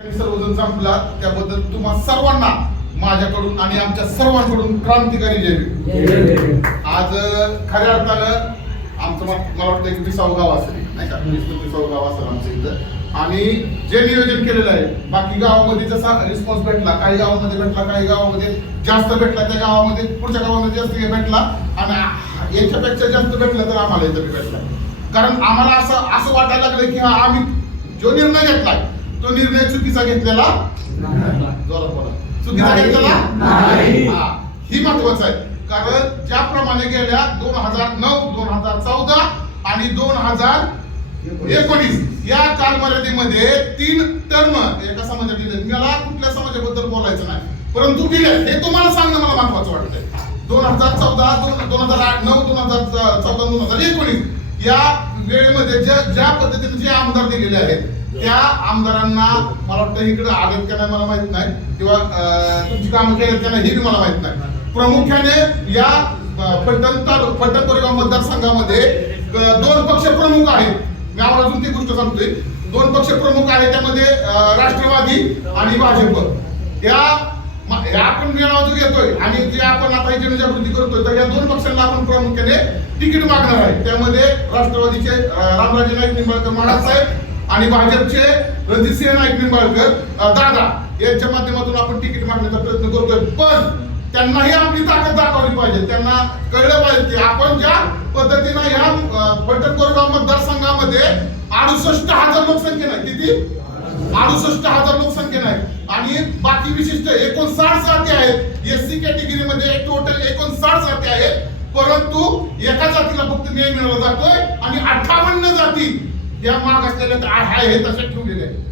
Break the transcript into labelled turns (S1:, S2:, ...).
S1: सर्वजण संपला. त्याबद्दल तुम्हा सर्वांना माझ्याकडून आणि आमच्या सर्वांकडून क्रांतिकारी जय आज खऱ्या अर्थानं आमचं मला वाटतं एक विसाव गाव असेल नाही का? विसाव गाव असेल आमचं इथं. आणि जे नियोजन केलेलं आहे बाकी गावामध्ये जसा रिस्पॉन्स भेटला काही गावामध्ये भेटला काही गावामध्ये जास्त भेटला त्या गावामध्ये पुढच्या गावामध्ये जास्त भेटला. आणि याच्यापेक्षा जास्त भेटलं तर आम्हाला इथं भेटला. कारण आम्हाला असं असं वाटायला लागलं की हा आम्ही जो निर्णय घेतलाय तो निर्णय चुकीचा घेतलेला जोरात बोला चुकीचा. घेतलेला. हा, ही महत्वाचं आहे. कारण ज्याप्रमाणे गेल्या दोन हजार नऊ दोन हजार चौदा आणि दोन हजार एकोणीस या कालमर्यादेमध्ये तीन टर्म एका समाजात दिले मला कुठल्या समाजाबद्दल बोलायचं नाही. परंतु दिले हे तुम्हाला सांगणं मला महत्वाचं वाटतंय. दोन हजार चौदा दोन दोन हजार आठ नऊ दोन हजार चौदा दोन हजार एकोणीस या वेळेमध्ये ज्या ज्या पद्धतीने जे आमदार दिलेले आहेत त्या आमदारांना मला वाटतं इकडे आलेत का नाही मला माहीत नाही. किंवा तुमची कामं केलेत का नाही हे मला माहीत नाही. प्रामुख्याने या अं, फलटण तालुक फलटण कोरेगाव मतदारसंघामध्ये दोन पक्ष प्रमुख आहेत. मी आम्हाला अजून ती गोष्ट सांगतोय. दोन पक्ष प्रमुख आहेत त्यामध्ये राष्ट्रवादी आणि भाजप. या आपण मेळावा घेतोय आणि जे आपण आता ही जनजागृती करतोय तर या दोन पक्षांना आपण प्रामुख्याने तिकीट मागणार आहे. त्यामध्ये राष्ट्रवादीचे रामराजे नाईक निंबाळकर महाराज साहेब आणि भाजपचे रणजितसिंह नाईक निंबाळकर दादा यांच्या माध्यमातून आपण तिकीट मागण्याचा प्रयत्न करतोय. पण त्यांनाही आपली ताकद दाखवली पाहिजे. त्यांना कळलं पाहिजे की आपण ज्या पद्धतीनं ह्या अं, कोरगाव मतदारसंघामध्ये अडुसष्ट हजार लोकसंख्या नाही. किती? अडुसष्ट हजार लोकसंख्या नाही. आणि बाकी विशिष्ट एकोणसाठ जाती आहेत. एस सी कॅटेगरीमध्ये टोटल एकोणसाठ जाती आहेत. परंतु एका जातीला फक्त न्याय मिळवला जातोय आणि अठ्ठावन्न जाती त्या माग असलेल्या हे तसं ठेवलेलं आहे.